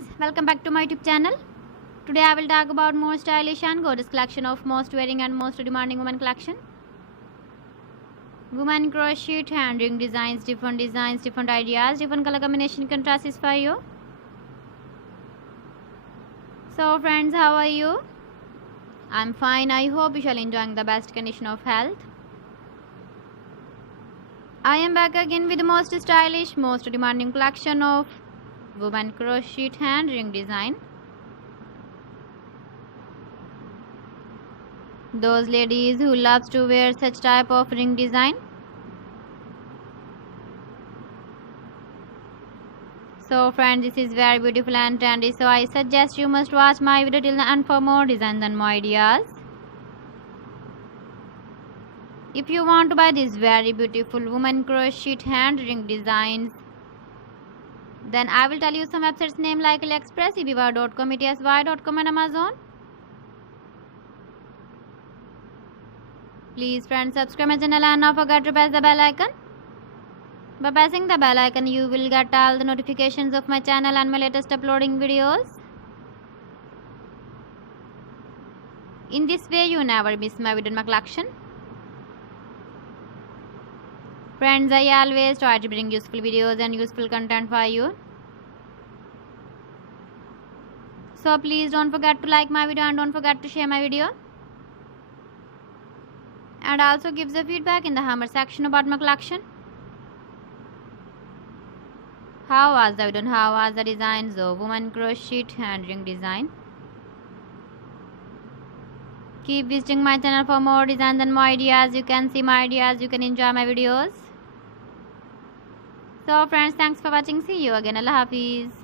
friends, welcome back to my YouTube channel. Today I will talk about more stylish and gorgeous collection of most wearing and most demanding women collection. Women crochet hand ring designs, different ideas, different color combination can satisfy you. So friends, how are you? I'm fine. I hope you shall enjoying the best condition of health. I am back again with the most stylish, most demanding collection of women crochet hand ring design. Those ladies who loves to wear such type of ring design. So friends, this is very beautiful and trendy, so I suggest you must watch my video till the end for more designs and more ideas. If you want to buy these very beautiful women crochet hand ring designs, then I will tell you some websites name like AliExpress, eBay.com, ETSY.com and Amazon. Please friends, subscribe my channel and don't forget to press the bell icon. By pressing the bell icon, you will get all the notifications of my channel and my latest uploading videos. In this way, you never miss my video in my collection. Friends, I always try to bring useful videos and useful content for you. So please don't forget to like my video and don't forget to share my video. And also give the feedback in the comment section about my collection. How was the video and how was the designs of women crochet hand ring design? Keep visiting my channel for more designs and more ideas. You can see my ideas, you can enjoy my videos. So friends, thanks for watching. See you again. Allah Hafiz.